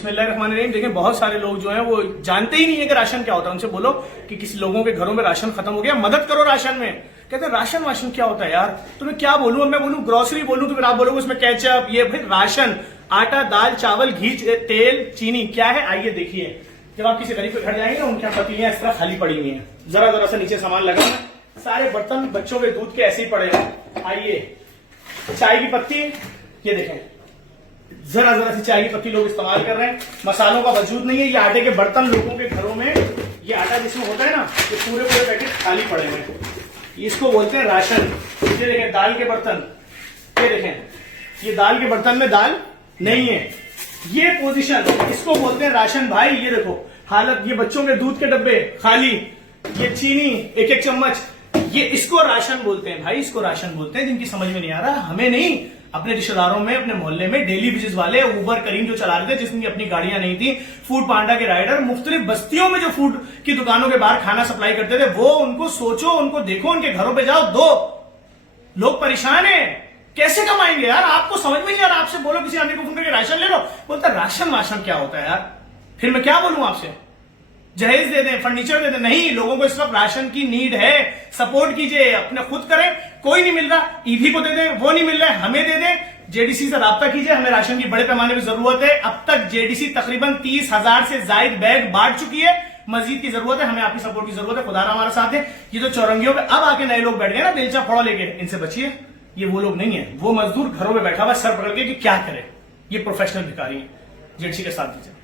बिस्मिल्लाहिर्रहमानिर्रहीम। देखें, बहुत सारे लोग जो हैं वो जानते ही नहीं है कि राशन क्या होता है। उनसे बोलो कि किसी लोगों के घरों में राशन खत्म हो गया, मदद करो राशन में। कहते हैं राशन वाशन क्या होता है यार, तुम्हें क्या बोलूं, मैं बोलूं ग्रोसरी बोलूं तो फिर आप बोलोगे उसमें केचप, ये फिर राशन, आटा, दाल, चावल, घी, तेल, चीनी क्या है। आइए देखिए, जब आप किसी गरीब के घर जाएंगे ना, उनके यहाँ पतीलियां इस तरह खाली पड़ी हुई है, जरा जरा सा नीचे सामान लगा है, सारे बर्तन बच्चों के दूध के ऐसे ही पड़े हैं। आइए, चाय की पत्ती, ये देखें, जरा जरा सी चाय की पत्ती लोग इस्तेमाल कर रहे हैं, मसालों का वजूद नहीं है। ये आटे के बर्तन लोगों के घरों में, ये आटा जिसमें होता है ना, ये पूरे पूरे पैकेट खाली पड़े हुए हैं, इसको बोलते हैं राशन। ये देखें, दाल के बर्तन, ये देखें, ये दाल के बर्तन में दाल नहीं है, ये पोजीशन, इसको बोलते हैं राशन भाई। ये देखो हालत, ये बच्चों के दूध के डब्बे खाली, ये चीनी एक एक चम्मच, ये इसको राशन बोलते हैं भाई, इसको राशन बोलते हैं। जिनकी समझ में नहीं आ रहा, हमें नहीं, अपने रिश्तेदारों में, अपने मोहल्ले में डेली बेसिस वाले उबर करीम जो चला रहे थे, जिसकी अपनी गाड़ियां नहीं थी, फूड पांडा के राइडर, मुख्तलिफ बस्तियों में जो फूड की दुकानों के बाहर खाना सप्लाई करते थे, वो उनको सोचो, उनको देखो, उनके घरों पे जाओ, दो लोग परेशान है, कैसे कमाएंगे यार। आपको समझ में नहीं आ रहा, आपसे बोलो किसी आदमी को फोन करके राशन ले लो, बोलता राशन वाशन क्या होता है यार। फिर मैं क्या बोलूं आपसे, जहेज दे दें, फर्नीचर दे दें, नहीं, लोगों को इस वक्त राशन की नीड है, सपोर्ट कीजिए, अपने खुद करें। कोई नहीं मिल रहा, ईदी को दे दें, वो नहीं मिल रहा है, हमें दे दें, जेडीसी से राब्ता कीजिए, हमें राशन की बड़े पैमाने पर जरूरत है। अब तक जेडीसी तकरीबन 30,000 से जायद बैग बांट चुकी है, मजीद की जरूरत है, हमें आपकी सपोर्ट की जरूरत है। खुदा हमारे साथ है। ये जो चौरंगियों पे अब आके नए लोग बैठ गए ना बेलचा फोड़ा लेके, इनसे बचिए, ये वो लोग नहीं है, वो मजदूर घरों में बैठा हुआ सर पकड़ के कि क्या करे, ये प्रोफेशनल भिखारी है। जेडीसी के साथ दीजिए।